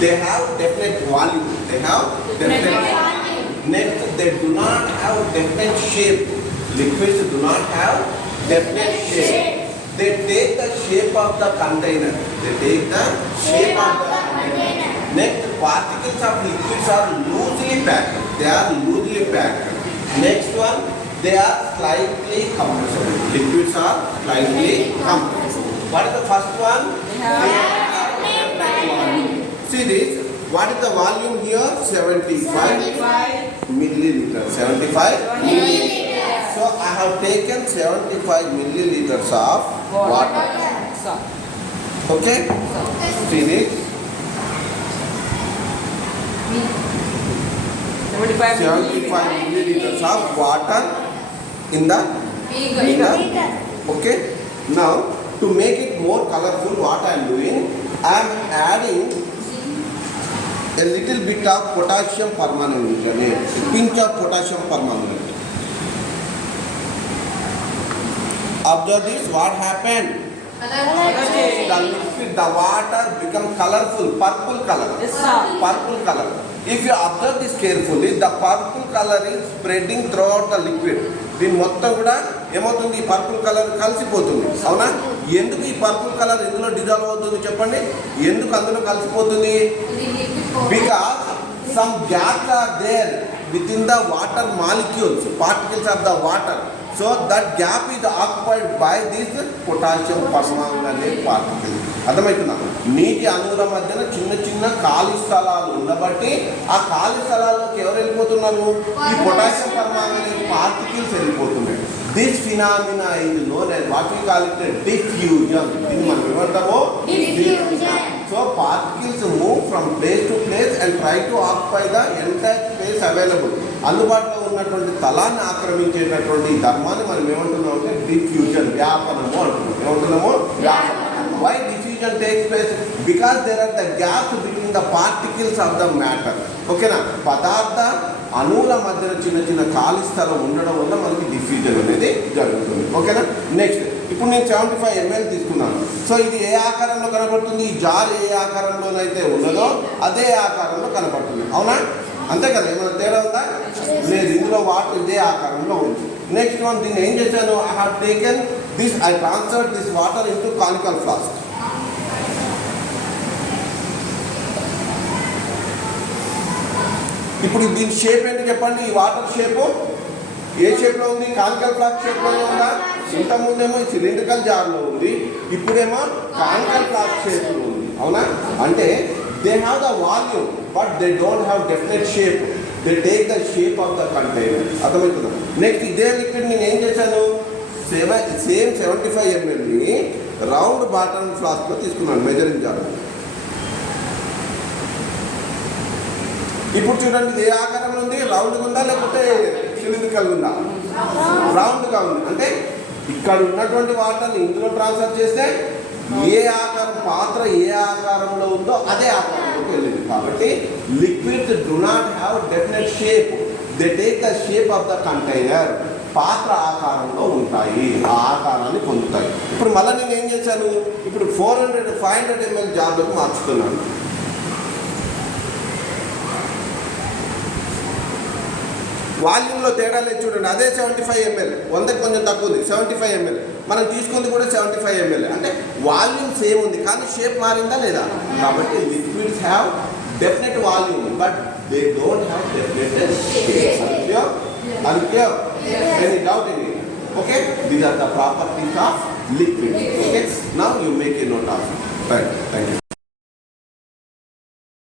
they have definite volume. They have definite volume. Next, they do not have definite shape. Liquids do not have definite shape. They take the shape of the container. They take the shape of the container. Next, particles of liquids are loosely packed. They are loosely packed. Next one, they are slightly compressible. Liquids are slightly compressible. What is the first one? They have definite volume. See this. What is the volume here? 75 milliliters. 75 milliliters. So I have taken 75 milliliters of water. Okay? See this. 75 milliliters of water in the okay. Now to make it more colorful, what I am doing, I am adding a little bit of potassium permanganate, a pinch of potassium permanganate. Observe this. What happened? The liquid, the water become colorful, purple color. Purple color. If you observe this carefully, the purple color is spreading throughout the liquid. దీని మొత్తం కూడా ఏమవుతుంది? ఈ purple colour కలిసిపోతుంది. అవునా? ఎందుకు ఈ purple colour ఎందులో డిజాల్వ్ అవుతుంది చెప్పండి? ఎందుకు అందులో కలిసిపోతుంది? Because some gaps are there within the water molecules, particles of the water. So that gap is occupied by this potassium permanganate particle. అర్థమవుతుందా? నీటి అణువుల మధ్యన చిన్న చిన్న ఖాళీ స్థలాలు ఉన్నబట్టి ఆ ఖాళీ స్థలాల్లోకి ఎవరు వెళ్ళిపోతున్నారు? ఈ పొటాషియం పర్మాంగనేట్ పార్టికల్స్ వెళ్ళిపోతున్నాయి. This phenomena is known as what we call it diffusion. దీన్ని మనం ఏమంటాము? Diffusion. So particles move from place to place and try to occupy the entire space available. అందుబాటులో ఉన్నటువంటి స్థలాన్ని ఆక్రమించేటటువంటి ధర్మాన్ని మనం ఏమంటున్నాం అంటే డిఫ్యూజన్, వ్యాపనము అంటున్నాం. ఏమంటున్నాము? వ్యాపనం. Why diffusion takes place? Because there are the gaps between the particles of the matter. ఓకేనా? పదార్థ అణువుల మధ్యన చిన్న చిన్న ఖాళీ స్థలం ఉండడం వల్ల మనకి డిఫ్యూజన్ అనేది జరుగుతుంది. ఓకేనా? నెక్స్ట్, ఇప్పుడు నేను 75 ml తీసుకున్నాను. సో ఇది ఏ ఆకారంలో కనబడుతుంది? ఈ జార్ ఏ ఆకారంలోనైతే ఉన్నదో అదే ఆకారంలో కనబడుతుంది. అవునా? అంతే కదా? ఏమైనా తేడా ఉందా? లేదు. ఇందులో వాటర్ ఇదే ఆకారంలో ఉంది. నెక్స్ట్ వన్, దీన్ని ఏం చేశాను? I have taken this, I transferred this water into conical flask. ఇప్పుడు దీని షేప్ ఏంటి చెప్పండి? ఈ వాటర్ షేపు ఏ షేప్లో ఉంది? కానికల్ ఫ్లాస్క్ షేప్లోనే ఉందా? ఇంతకుముందేమో సిలిండ్రికల్ జార్లో ఉంది, ఇప్పుడేమో కానికల్ ఫ్లాస్క్ షేప్లో ఉంది. అవునా? అంటే they have the volume but they don't have definite shape. They take the shape of the container. అర్థమవుతుందా? నెక్స్ట్, ఇదే లిక్విడ్ నేను ఏం చేశాను? సేమ్ 75 mlని రౌండ్ బాటమ్ ఫ్లాస్క్లో తీసుకున్నాను, మెజరింగ్ జార్. ఇప్పుడు చూడండి, ఇది ఏ ఆకారంలో ఉంది? రౌండ్గా ఉందా లేకపోతే సిలిండ్రికల్ ఉందా? రౌండ్గా ఉంది. అంటే ఇక్కడ ఉన్నటువంటి వాటర్ని ఇందులో ట్రాన్స్ఫర్ చేస్తే ఏ ఆకారం, పాత్ర ఏ ఆకారంలో ఉందో అదే ఆకారంలోకి వెళ్ళింది. కాబట్టి liquids do not have definite shape. They take the shape of the container. పాత్ర ఆకారంలో ఉంటాయి, ఆ ఆకారాన్ని పొందుతాయి. ఇప్పుడు మళ్ళీ నేను ఏం చేశాను? ఇప్పుడు 500 ml జార్లోకి మార్చుతున్నాను. వాల్యూమ్లో తేడా లేదు చూడండి. అదే 75 ml, 100కి కొంచెం తక్కువ ఉంది. 75 ml మనం తీసుకుంది కూడా 75 ml. అంటే వాల్యూమ్ సేమ్ ఉంది కానీ షేప్ మారిందా లేదా? కాబట్టి liquids have definite volume but they don't have definite shape. Unclear? Any doubt in it? Okay? These are the properties of liquid. Okay? Now you make a note of it. Right. Thank you.